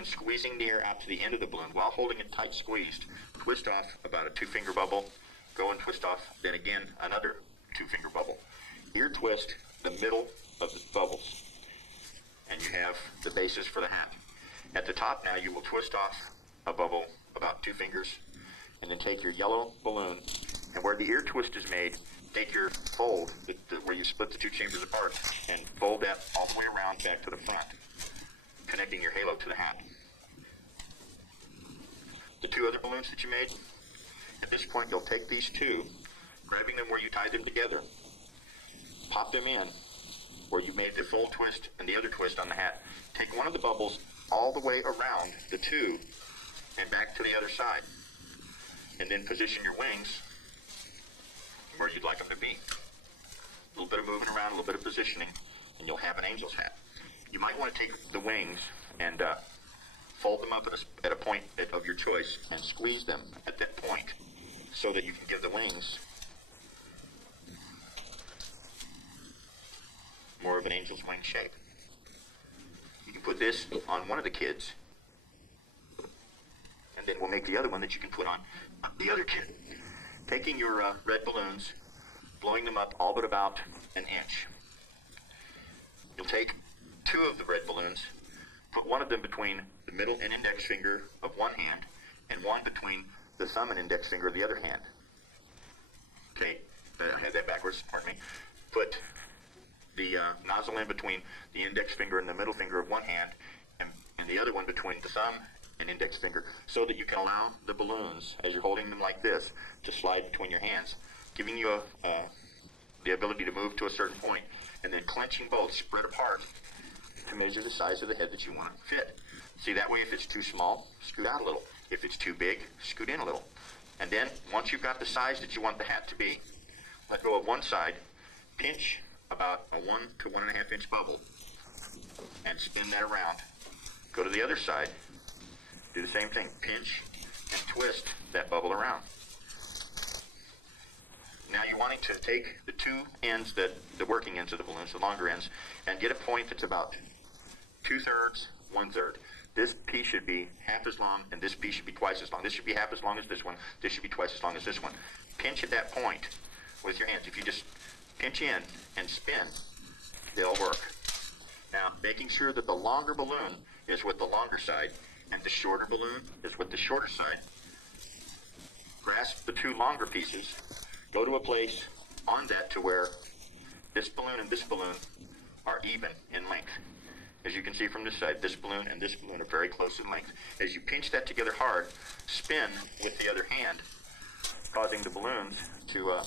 and squeezing the air out to the end of the balloon while holding it tight squeezed. Twist off about a 2-finger bubble, go and twist off, then again another 2-finger bubble. Ear twist the middle of the bubbles, and you have the basis for the hat. At the top now you will twist off a bubble about 2 fingers, and then take your yellow balloon, and where the ear twist is made, take your fold, where you split the 2 chambers apart, and fold that all the way around back to the front, connecting your halo to the hat. The 2 other balloons that you made, at this point you'll take these 2, grabbing them where you tied them together, pop them in where you made the fold twist and the other twist on the hat. Take one of the bubbles all the way around the 2 and back to the other side, and then position your wings where you'd like them to be. A little bit of moving around, a little bit of positioning, and you'll have an angel's hat. You might want to take the wings and fold them up at a point of your choice and squeeze them at that point so that you can give the wings more of an angel's wing shape. You can put this on one of the kids, and then we'll make the other one that you can put on the other kid. Taking your red balloons, blowing them up all but about an inch. You'll take 2 of the red balloons, put one of them between the middle and index finger of one hand, and one between the thumb and index finger of the other hand. Okay, I had that backwards, pardon me. Put the nozzle in between the index finger and the middle finger of one hand, and the other one between the thumb and index finger, so that you can allow the balloons, as you're holding them like this, to slide between your hands, giving you the ability to move to a certain point, and then clenching both, spread apart, to measure the size of the head that you want to fit. See, that way if it's too small, scoot out a little. If it's too big, scoot in a little. And then, once you've got the size that you want the hat to be, let go of one side, pinch about a 1 to 1.5 inch bubble, and spin that around. Go to the other side, do the same thing, pinch and twist that bubble around. Now you're wanting to take the 2 ends, the working ends of the balloons, the longer ends, and get a point that's about 2/3, 1/3. This piece should be half as long, and this piece should be twice as long. This should be half as long as this one. This should be twice as long as this one. Pinch at that point with your hands. If you just pinch in and spin, they'll work. Now, making sure that the longer balloon is with the longer side, and the shorter balloon is with the shorter side. Grasp the 2 longer pieces, go to a place on that to where this balloon and this balloon are even in length. As you can see from this side, this balloon and this balloon are very close in length. As you pinch that together hard, spin with the other hand, causing the balloons to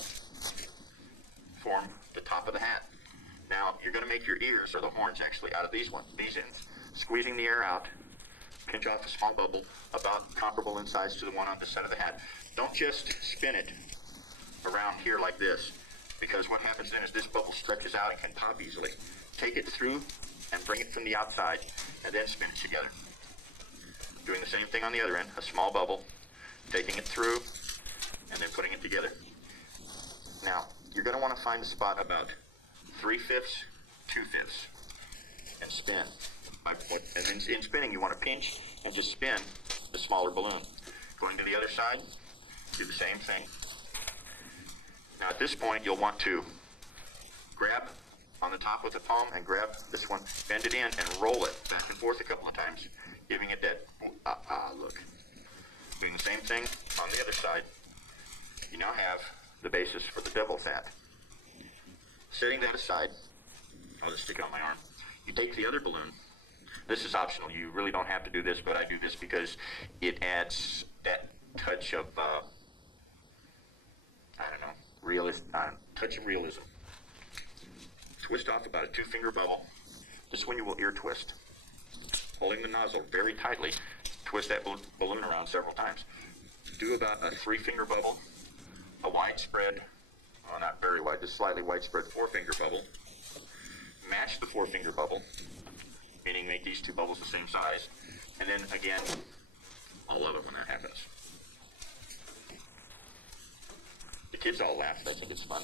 form the top of the hat. Now, you're going to make your ears, or the horns actually, out of these ends. Squeezing the air out, pinch off a small bubble about comparable in size to the one on the side of the hat. Don't just spin it around here like this, because what happens then is this bubble stretches out and can pop easily. Take it through and bring it from the outside, and then spin it together. Doing the same thing on the other end, a small bubble, taking it through, and then putting it together. Now, you're going to want to find a spot about 3/5, 2/5, and spin. And then in spinning, you want to pinch and just spin the smaller balloon. Going to the other side, do the same thing. Now, at this point, you'll want to grab on the top with the palm and grab this one, bend it in, and roll it back and forth a couple of times, giving it that look. Doing the same thing on the other side. You now have the basis for the devil's hat. Setting that aside, I'll just stick it on my arm. You take the other balloon. This is optional. You really don't have to do this, but I do this because it adds that touch of, touch of realism. Twist off about a 2-finger bubble. This one you will ear twist. Holding the nozzle very tightly, twist that balloon around several times. Do about a 3-finger bubble, a widespread, well, not very wide, just slightly widespread 4-finger bubble. Match the 4-finger bubble, meaning make these 2 bubbles the same size. And then again, I'll love it when that happens. The kids all laugh. They think it's fun.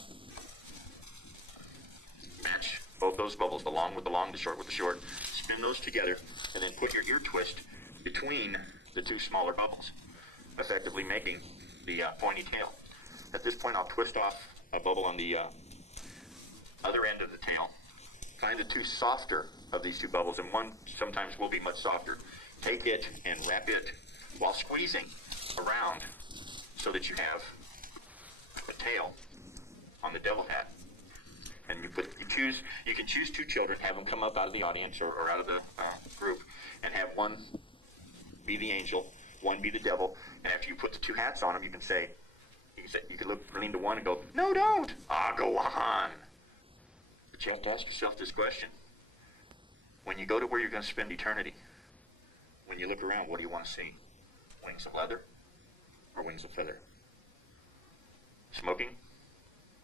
Match both those bubbles, the long with the long, the short with the short. Spin those together, and then put your ear twist between the two smaller bubbles, effectively making the pointy tail. At this point, I'll twist off a bubble on the other end of the tail, find the two softer of these two bubbles, and one sometimes will be much softer. Take it and wrap it while squeezing around so that you have a tail on the devil hat. And you can choose two children, have them come up out of the audience or out of the group, and have one be the angel, one be the devil. And after you put the two hats on them, you can lean to one and go, "No, don't." "Ah, go on." But you have to ask yourself this question: when you go to where you're going to spend eternity, when you look around, what do you want to see? Wings of leather or wings of feather? Smoking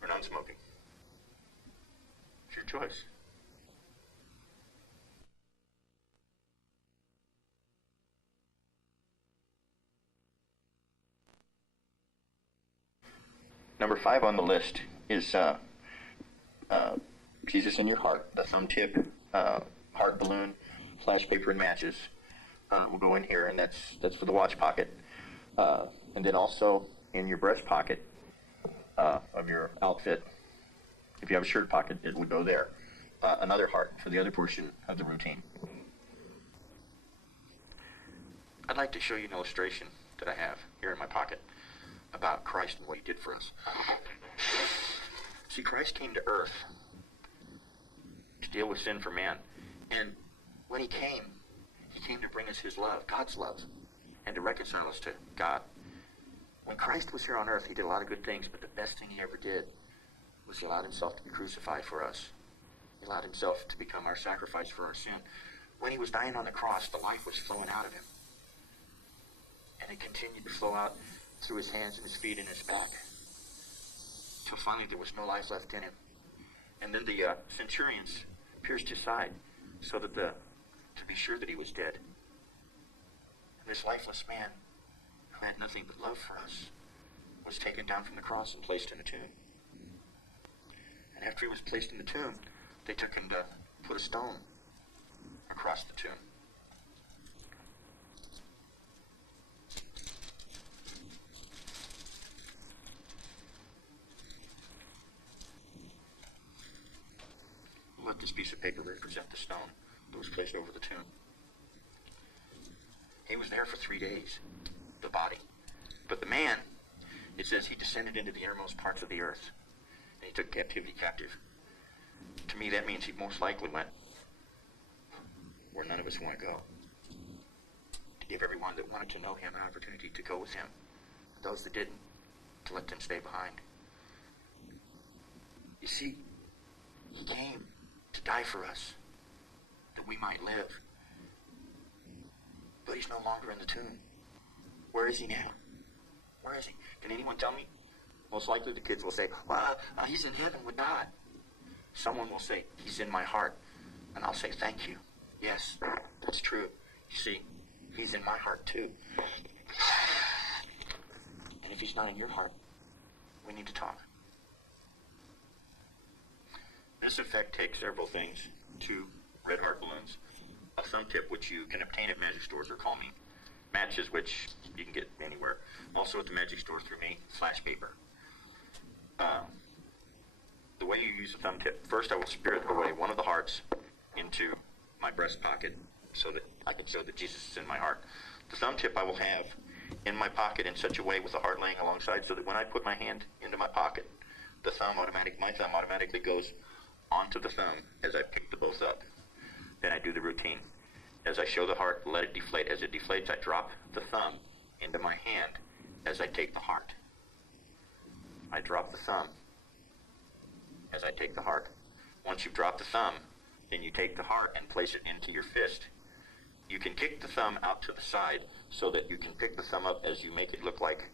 or non-smoking? It's your choice. Number 5 on the list is Jesus in your heart. The thumb tip, heart balloon, flash paper, and matches will go in here, and that's for the watch pocket. And then also in your breast pocket of your outfit, if you have a shirt pocket, it would go there. Another heart for the other portion of the routine. I'd like to show you an illustration that I have here in my pocket about Christ and what he did for us. See, Christ came to earth to deal with sin for man. And when he came to bring us his love, God's love, and to reconcile us to God. When Christ was here on earth, he did a lot of good things, but the best thing he ever did was he allowed himself to be crucified for us. He allowed himself to become our sacrifice for our sin. When he was dying on the cross, the life was flowing out of him. And it continued to flow out through his hands and his feet and his back, till finally there was no life left in him. And then the centurions pierced his side so that to be sure that he was dead. And this lifeless man, who had nothing but love for us, was taken down from the cross and placed in a tomb. And after he was placed in the tomb, they took him to put a stone across the tomb. Let this piece of paper represent the stone that was placed over the tomb. He was there for 3 days, the body. But the man, it says he descended into the innermost parts of the earth, and he took captivity captive. To me, that means he most likely went where none of us want to go, to give everyone that wanted to know him an opportunity to go with him. Those that didn't, to let them stay behind. You see, he came to die for us, that we might live. But he's no longer in the tomb. Where is he now? Where is he? Can anyone tell me? Most likely the kids will say, "Well, he's in heaven with God." Someone will say, "He's in my heart." And I'll say, "Thank you. Yes, that's true. You see, he's in my heart too." And if he's not in your heart, we need to talk. This effect takes several things: 2 red heart balloons, a thumb tip, which you can obtain at magic stores or call me, matches, which you can get anywhere, also at the magic store through me, flash paper. The way you use a thumb tip: first I will spirit away one of the hearts into my breast pocket so that I can show that Jesus is in my heart. The thumb tip I will have in my pocket in such a way with the heart laying alongside so that when I put my hand into my pocket, my thumb automatically goes onto the thumb as I pick the both up. Then I do the routine. As I show the heart, let it deflate. As it deflates, I drop the thumb into my hand as I take the heart. I drop the thumb as I take the heart. Once you've dropped the thumb, then you take the heart and place it into your fist. You can kick the thumb out to the side so that you can pick the thumb up as you make it look like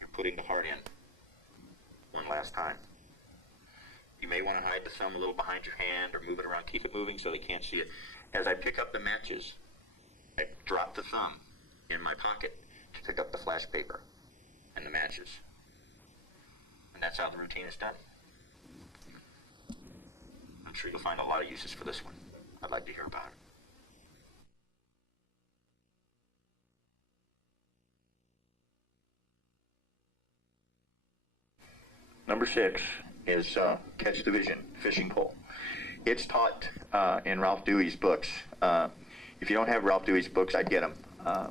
you're putting the heart in one last time. You may want to hide the thumb a little behind your hand or move it around. Keep it moving so they can't see it. As I pick up the matches, I drop the thumb in my pocket to pick up the flash paper and the matches. And that's how the routine is done. I'm sure you'll find a lot of uses for this one. I'd like to hear about it. Number 6 is Catch the Vision fishing pole. It's taught in Ralph Dewey's books. If you don't have Ralph Dewey's books, I'd get them.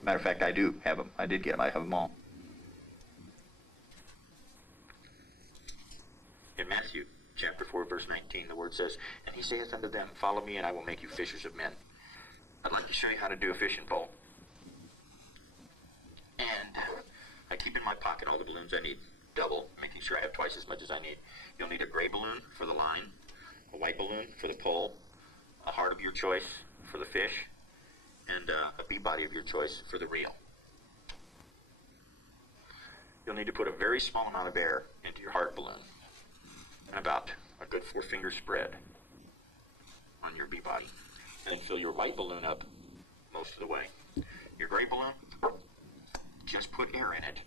Matter of fact, I do have them. I did get them. I have them all. In Matthew chapter 4, verse 19, the word says, "And he saith unto them, Follow me, and I will make you fishers of men." I'd like to show you how to do a fishing pole. And I keep in my pocket all the balloons I need, double, making sure I have twice as much as I need. You'll need a gray balloon for the line, a white balloon for the pole, a heart of your choice for the fish, and a bee body of your choice for the reel. You'll need to put a very small amount of air into your heart balloon, and about a good 4-finger spread on your bee body. And then fill your white balloon up most of the way. Your gray balloon, just put air in it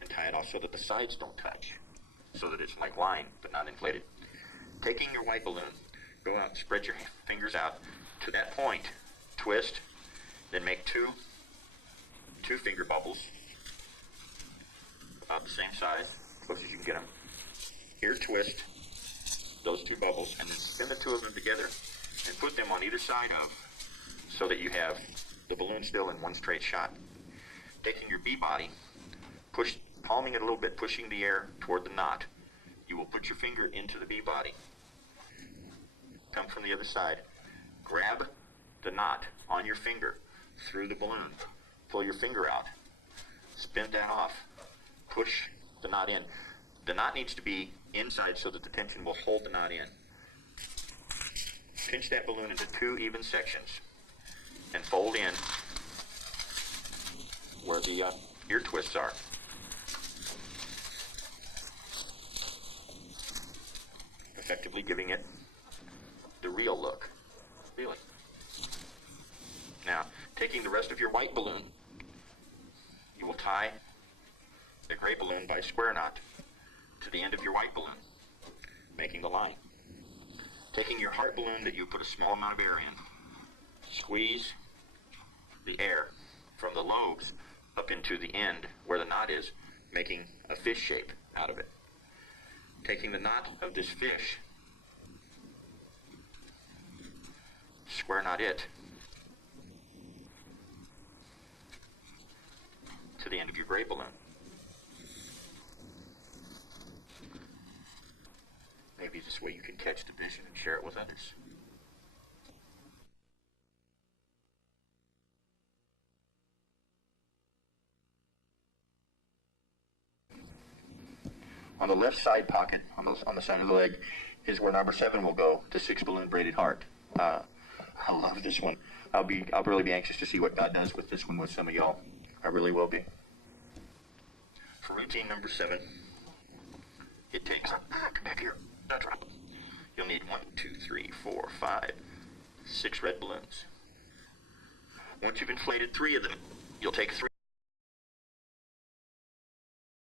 and tie it off so that the sides don't touch, so that it's like line but not inflated. Taking your white balloon, go out and spread your fingers out to that point, twist, then make two 2-finger bubbles about the same size, close as you can get them. Here, twist those 2 bubbles and then spin the 2 of them together and put them on either side of, so that you have the balloon still in one straight shot. Taking your bee body, palming it a little bit, pushing the air toward the knot. You will put your finger into the bee body. Come from the other side. Grab the knot on your finger through the balloon. Pull your finger out. Spin that off. Push the knot in. The knot needs to be inside so that the tension will hold the knot in. Pinch that balloon into 2 even sections and fold in where the ear twists are. Effectively giving it the real look. Really. Now, taking the rest of your white balloon, you will tie the gray balloon by square knot to the end of your white balloon, making the line. Taking your heart balloon that you put a small amount of air in, squeeze the air from the lobes up into the end where the knot is, making a fish shape out of it. Taking the knot of this fish, square knot it to the end of your gray balloon. Maybe this way you can catch the vision and share it with others. On the left side pocket, on the side of the leg, is where number 7 will go, the 6 balloon braided heart. I love this one. I'll really be anxious to see what God does with this one with some of y'all. I really will be. For routine number 7, it takes, come back here, no drop. You'll need 1, 2, 3, 4, 5, 6 red balloons. Once you've inflated 3 of them, you'll take 3